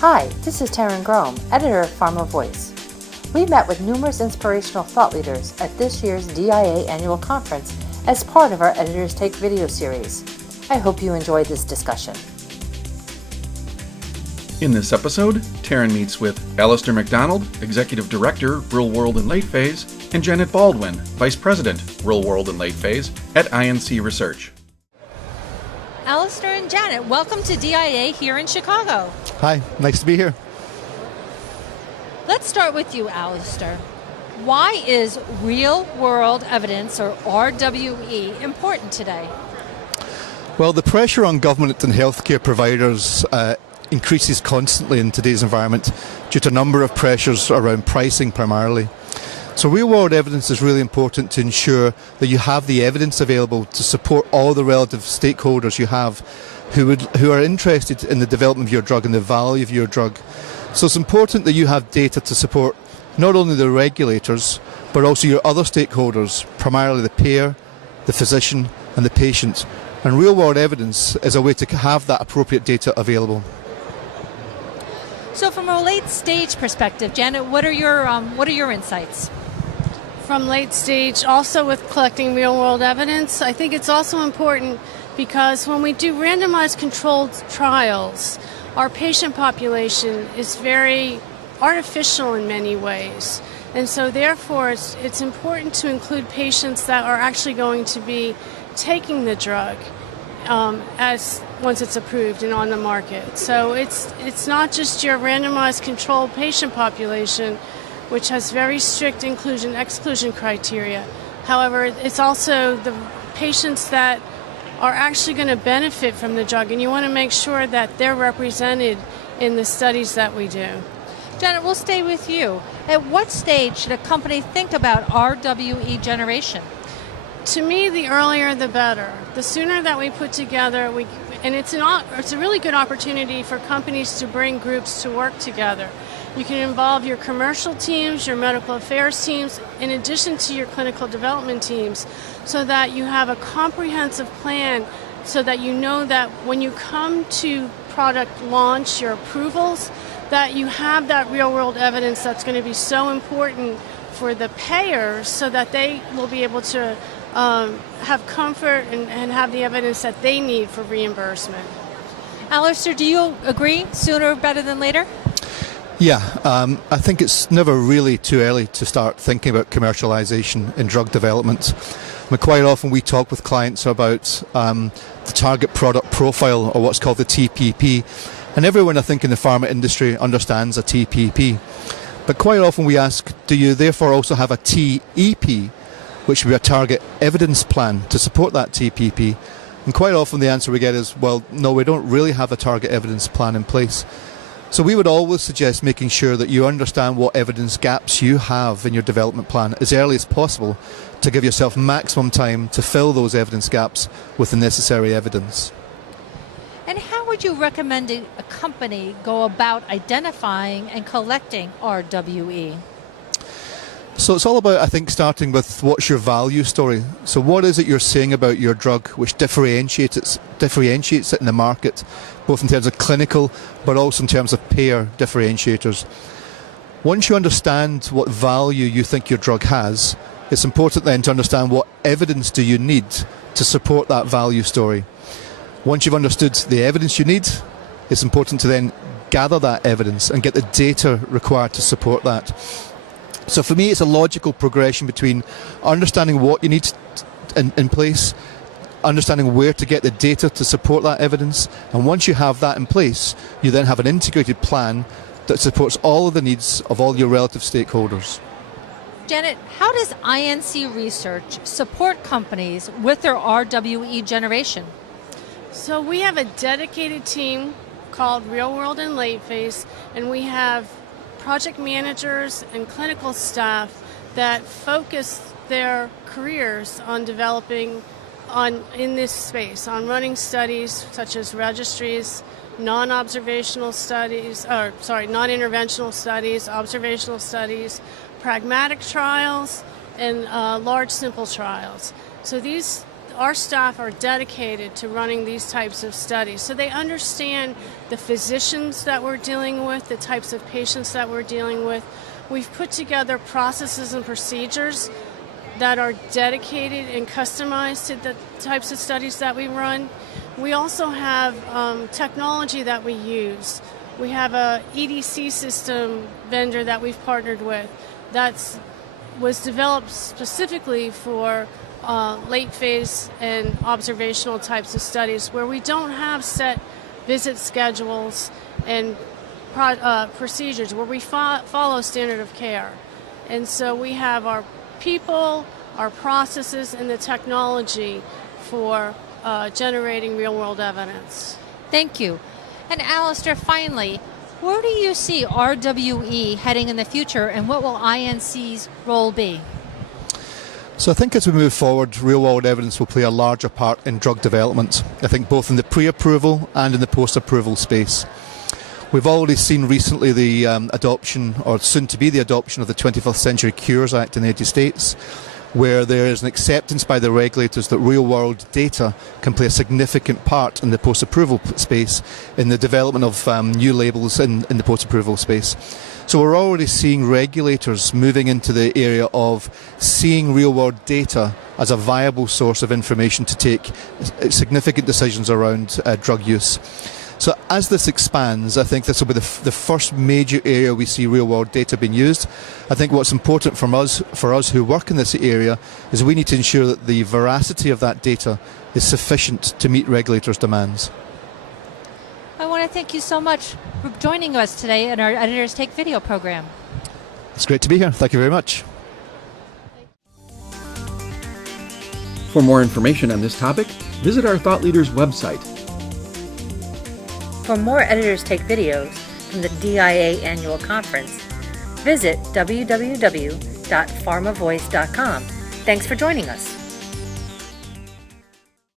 Hi, this is Taryn Grome, editor of Pharma Voice. We met with numerous inspirational thought leaders at this year's DIA annual conference as part of our Editors Take video series. I hope you enjoyed this discussion. In this episode, Taryn meets with Alistair McDonald, Executive Director, Real World and Late Phase, and Janet Baldwin, Vice President, Real World and Late Phase at INC Research. Alistair and Janet, welcome to DIA here in Chicago. Hi, nice to be here. Let's start with you, Alistair. Why is real-world evidence, or RWE, important today? Well, the pressure on government and healthcare providers increases constantly in today's environment due to a number of pressures around pricing primarily. So real-world evidence is really important to ensure that you have the evidence available to support all the relative stakeholders you have who are interested in the development of your drug and the value of your drug. So it's important that you have data to support not only the regulators, but also your other stakeholders, primarily the payer, the physician, and the patient. And real-world evidence is a way to have that appropriate data available. So from a late-stage perspective, Janet, what are your insights? From late stage, also with collecting real-world evidence, I think it's also important because when we do randomized controlled trials, our patient population is very artificial in many ways. And so therefore, it's important to include patients that are actually going to be taking the drug as once it's approved and on the market. So it's not just your randomized controlled patient population, which has very strict inclusion-exclusion criteria. However, it's also the patients that are actually going to benefit from the drug, and you want to make sure that they're represented in the studies that we do. Janet, we'll stay with you. At what stage should a company think about RWE generation? To me, the earlier the better. The sooner that we put together, and it's a really good opportunity for companies to bring groups to work together. You can involve your commercial teams, your medical affairs teams, in addition to your clinical development teams, so that you have a comprehensive plan so that you know that when you come to product launch, your approvals, that you have that real-world evidence that's going to be so important for the payers so that they will be able to have comfort and have the evidence that they need for reimbursement. Alistair, do you agree sooner better than later? Yeah, I think it's never really too early to start thinking about commercialization in drug development. I mean, quite often we talk with clients about the target product profile, or what's called the TPP, and everyone I think in the pharma industry understands a TPP. But quite often we ask, do you therefore also have a TEP, which would be a target evidence plan to support that TPP? And quite often the answer we get is, well, no, we don't really have a target evidence plan in place. So we would always suggest making sure that you understand what evidence gaps you have in your development plan as early as possible to give yourself maximum time to fill those evidence gaps with the necessary evidence. And how would you recommend a company go about identifying and collecting RWE? So it's all about, I think, starting with what's your value story. So what is it you're saying about your drug which differentiates it in the market, both in terms of clinical but also in terms of payer differentiators. Once you understand what value you think your drug has, it's important then to understand what evidence do you need to support that value story. Once you've understood the evidence you need, it's important to then gather that evidence and get the data required to support that. So for me, it's a logical progression between understanding what you need in place, understanding where to get the data to support that evidence, and once you have that in place, you then have an integrated plan that supports all of the needs of all your relative stakeholders. Janet, how does INC Research support companies with their RWE generation? So we have a dedicated team called Real World and Late Phase, and we have project managers and clinical staff that focus their careers on developing in this space, on running studies such as registries, non-interventional studies, observational studies, pragmatic trials, and large simple trials. So these our staff are dedicated to running these types of studies. So they understand the physicians that we're dealing with, the types of patients that we're dealing with. We've put together processes and procedures that are dedicated and customized to the types of studies that we run. We also have technology that we use. We have a EDC system vendor that we've partnered with that was developed specifically for late phase and observational types of studies where we don't have set visit schedules and procedures, where we follow standard of care. And so we have our people, our processes, and the technology for generating real-world evidence. Thank you. And Alistair, finally, where do you see RWE heading in the future, and what will INC's role be? So I think as we move forward, real-world evidence will play a larger part in drug development, I think both in the pre-approval and in the post-approval space. We've already seen recently the adoption, or soon to be the adoption, of the 21st Century Cures Act in the United States, where there is an acceptance by the regulators that real-world data can play a significant part in the post-approval space, in the development of new labels in the post-approval space. So we're already seeing regulators moving into the area of seeing real-world data as a viable source of information to take significant decisions around drug use. So as this expands, I think this will be the first major area we see real-world data being used. I think what's important for us who work in this area is we need to ensure that the veracity of that data is sufficient to meet regulators' demands. I want to thank you so much for joining us today in our Editors Take Video program. It's great to be here. Thank you very much. For more information on this topic, visit our Thought Leaders website. For more Editors Take videos from the DIA Annual Conference, visit www.pharmavoice.com. Thanks for joining us.